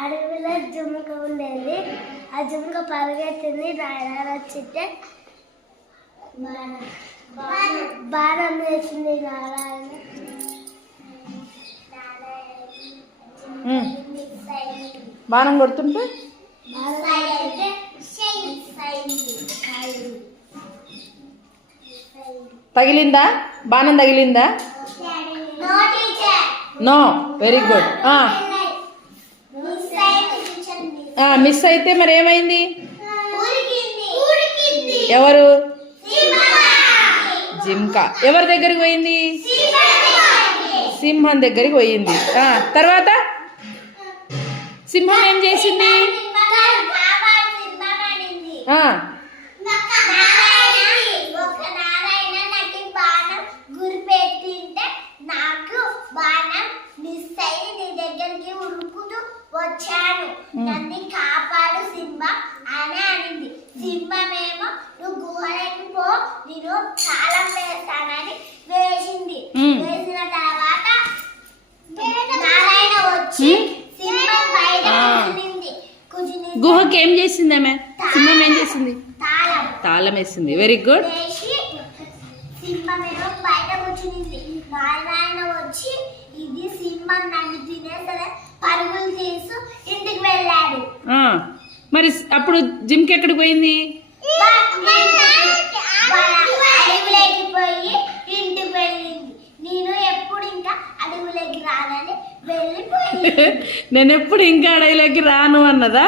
అడవిలో జుంక ఉండేది. ఆ జుంక పరిగెత్తింది. నారాయణ వచ్చితే బాణం వేసింది. నారాయణ బాణం కొడుతుంటే తగిలిందా? బాణం తగిలిందా? నో. Very good. మిస్ అయితే మరి ఏమైంది? ఎవరు? జింక ఎవరి దగ్గరికి పోయింది? సింహం దగ్గరికి పోయింది. తర్వాత సింహం ఏం చేసింది? వచ్చాను, నన్ను కాపాడు సింహం అని అనింది. సింహమేమో నువ్వు గుహలోకి పో, నేను తాళం వేస్తానని వేసింది. వేసిన తర్వాత నారాయణ వచ్చి సింహం బయట కూర్చునింది. గుహకి ఏం చేసింది ఆమె? సింహం ఏం చేసింది? తాళం వేసింది. Very good. సింహమేమో బయట కూర్చునింది. నారాయణ వచ్చి ఇది సింహం నన్ను తినేసరే పరుగులు తీసు ఇంటికి వెళ్ళాడు. మరి అప్పుడు జిమ్కి ఎక్కడికి పోయింది? అడవిలోకి పోయి ఇంటికి వెళ్ళింది. నేను ఎప్పుడు ఇంకా అడవిలోకి రానని వెళ్ళిపోయింది. నేను ఎప్పుడు ఇంకా అడవిలోకి రాను అన్నదా?